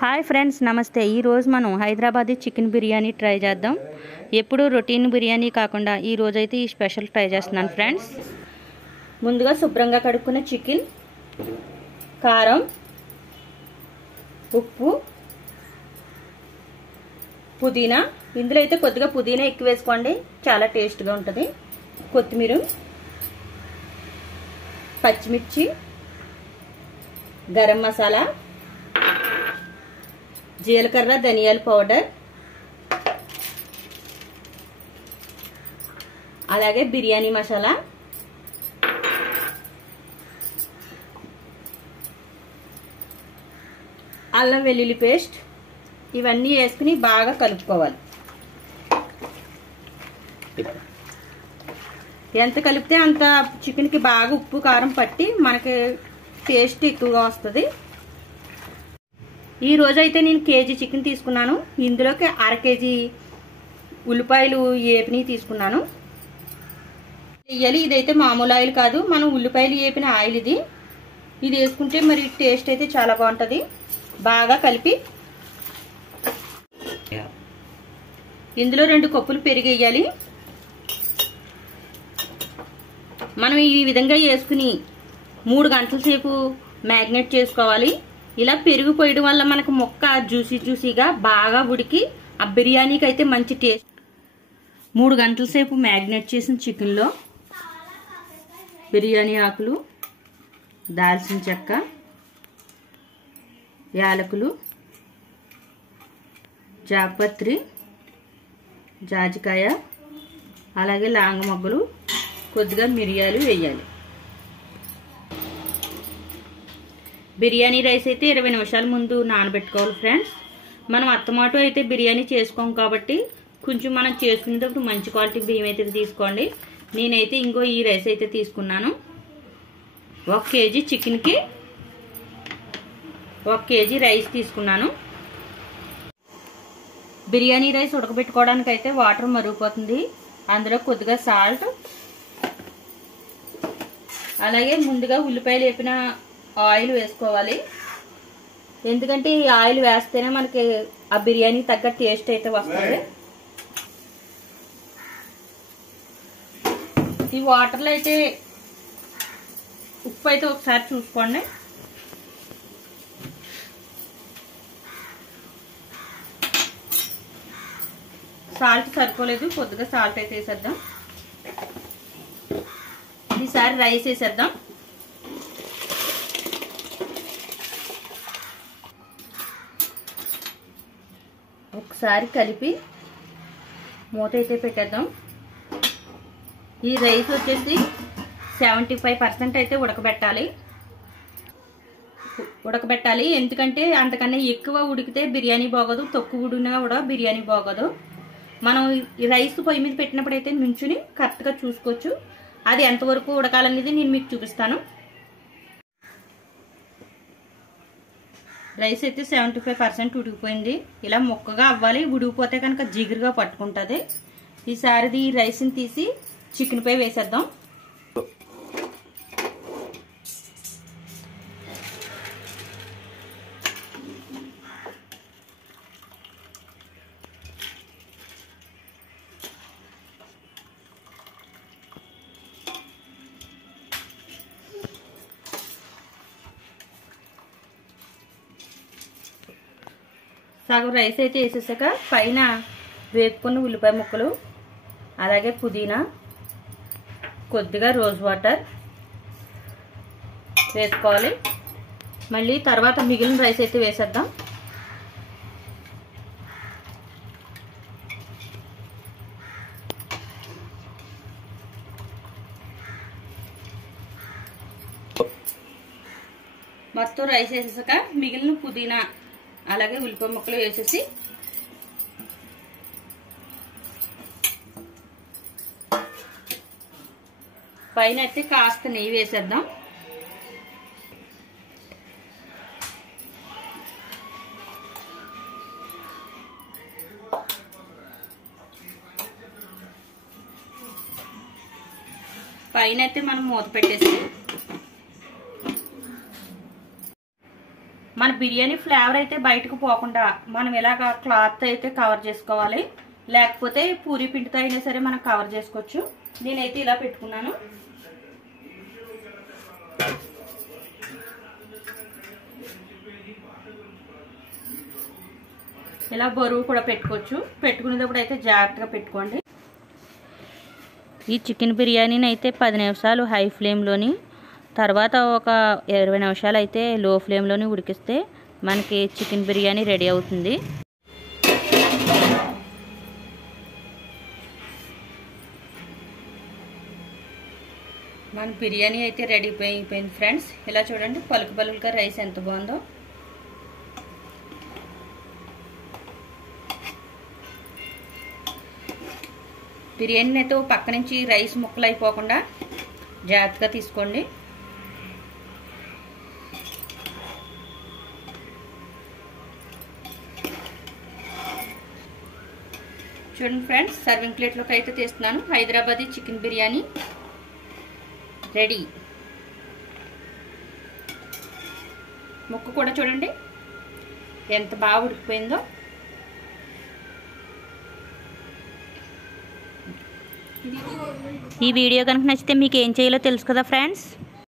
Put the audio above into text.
Hi friends, నమస్తే. ఈరోజు మనం హైదరాబాదీ చికెన్ బిర్యానీ ట్రై చేద్దాం. ఎప్పుడు రొటీన్ బిర్యానీ కాకుండా ఈరోజైతే ఈ స్పెషల్ ట్రై చేస్తున్నాను ఫ్రెండ్స్. ముందుగా శుభ్రంగా కడుక్కున్న చికెన్, కారం, ఉప్పు, పుదీనా. ఇందులో అయితే కొద్దిగా పుదీనా ఎక్కువ వేసుకోండి, చాలా టేస్ట్గా ఉంటుంది. కొత్తిమీర, పచ్చిమిర్చి, గరం మసాలా, జీలకర్ర, ధనియాల పౌడర్, అలాగే బిర్యానీ మసాలా, అల్లం వెల్లుల్లి పేస్ట్. ఇవన్నీ వేసుకుని బాగా కలుపుకోవాలి. ఎంత కలిపితే అంత చికెన్కి బాగా ఉప్పు కారం పట్టి మనకి టేస్ట్ ఎక్కువగా వస్తుంది. ఈ రోజు అయితే నేను కేజీ చికెన్ తీసుకున్నాను. ఇందులోకి అర కేజీ ఉల్లిపాయలు ఏపిని తీసుకున్నాను. ఇదైతే మామూలు ఆయిల్ కాదు, మనం ఉల్లిపాయలు ఏపిన ఆయిల్ ఇది వేసుకుంటే మరి టేస్ట్ అయితే చాలా బాగుంటుంది. బాగా కలిపి ఇందులో 2 కప్పులు పెరుగు వేయాలి. మనం ఈ విధంగా వేసుకుని 3 గంటల సేపు మ్యాగ్నేట్ చేసుకోవాలి. ఇలా పెరుగు పోయడం వల్ల మనకు మొక్క జ్యూసీగా బాగా ఉడికి ఆ బిర్యానీకి అయితే మంచి టేస్ట్. 3 గంటల సేపు మ్యాగ్నేట్ చేసిన చికెన్లో బిర్యానీ ఆకులు, దాల్చిన చెక్క, యాలకులు, జాపత్రి, జాజికాయ, అలాగే లాంగ మొగ్గలు, కొద్దిగా మిరియాలు వేయాలి. బిర్యానీ రైస్ అయితే 20 నిమిషాల ముందు నానబెట్టుకోవాలి ఫ్రెండ్స్. మనం అత్తమాటో అయితే బిర్యానీ చేసుకోం కాబట్టి కొంచెం మనం చేసుకునేటప్పుడు మంచి క్వాలిటీ బియ్యం అయితే తీసుకోండి. నేనైతే ఇంకో ఈ రైస్ అయితే తీసుకున్నాను. 1 కేజీ చికెన్కి 1 కేజీ రైస్ తీసుకున్నాను. బిర్యానీ రైస్ ఉడకబెట్టుకోవడానికి అయితే వాటర్ మరిగిపోతుంది. అందులో కొద్దిగా సాల్ట్, అలాగే ముందుగా ఉల్లిపాయలు వేపిన ఆయిల్ వేసుకోవాలి. ఎందుకంటే ఈ ఆయిల్ వేస్తేనే మనకి ఆ బిర్యానీ తగ్గ టేస్ట్ అయితే వస్తుంది. ఈ వాటర్లో అయితే ఉప్పు అయితే ఒకసారి చూసుకోండి. సాల్ట్ సరిపోలేదు, కొద్దిగా సాల్ట్ అయితే వేసేద్దాం. ఈసారి రైస్ వేసేద్దాం. ఒకసారి కలిపి మూత అయితే పెట్టేద్దాం. ఈ రైస్ వచ్చేసి 75% అయితే ఉడకబెట్టాలి. ఎందుకంటే అంతకన్నా ఎక్కువ ఉడికితే బిర్యానీ బాగోదు, తక్కువ ఉడికినా కూడా బిర్యానీ బాగోదు. మనం ఈ రైస్ పొయ్యి మీద పెట్టినప్పుడు అయితే నుంచుని కరెక్ట్గా చూసుకోవచ్చు. అది ఎంతవరకు ఉడకాలనేది నేను మీకు చూపిస్తాను. రైస్ అయితే 75% ఉడికిపోయింది. ఇలా ముక్కగా అవ్వాలి, ఉడికిపోతే కనుక జిగురుగా పట్టుకుంటుంది. ఈసారి ఈ రైస్ని తీసి చికెన్ పై వేసేద్దాం. సగం రైస్ అయితే వేసేసాక పైన వేపుకున్న ఉల్లిపాయ ముక్కలు, అలాగే పుదీనా, కొద్దిగా రోజ్ వాటర్ వేసుకోవాలి. మళ్ళీ తర్వాత మిగిలిన రైస్ అయితే వేసేద్దాం. మొత్తం రైస్ వేసేసాక మిగిలిన పుదీనా అలాగే ఉల్లిపాయ ముక్కలు వేసేసి పైన అయితే కాస్త నెయ్యి వేసేద్దాం. పైన అయితే మనం మూత పెట్టేసి మన బిర్యానీ ఫ్లేవర్ అయితే బయటకు పోకుండా మనం ఇలాగ క్లాత్ అయితే కవర్ చేసుకోవాలి. లేకపోతే పూరి పిండితో అయినా సరే మనం కవర్ చేసుకోవచ్చు. నేనైతే ఇలా పెట్టుకున్నాను. ఇలా బరువు కూడా పెట్టుకోవచ్చు. పెట్టుకునేటప్పుడు అయితే జాగ్రత్తగా పెట్టుకోండి. ఈ చికెన్ బిర్యానీని అయితే 10 నిమిషాలు హై ఫ్లేమ్లోని, తర్వాత ఒక 20 నిమిషాలు అయితే లో ఫ్లేమ్లోని ఉడికిస్తే మనకి చికెన్ బిర్యానీ రెడీ అవుతుంది. మన బిర్యానీ అయితే రెడీ అయిపోయింది ఫ్రెండ్స్. ఇలా చూడండి, పలుకు పలుకుగా రైస్ ఎంత బాగుందో. బిర్యానీ అయితే పక్క నుంచి రైస్ ముక్కలు అయిపోకుండా జాగ్రత్తగా తీసుకోండి. చూడండి ఫ్రెండ్స్, సర్వింగ్ ప్లేట్లోకి అయితే తీస్తున్నాను. Hyderabadi chicken biryani ready. ముక్క కూడా చూడండి ఎంత బాగా ఉడికిపోయిందో. ఈ వీడియో కనుక నచ్చితే మీకు ఏం చేయాలో తెలుసు కదా ఫ్రెండ్స్.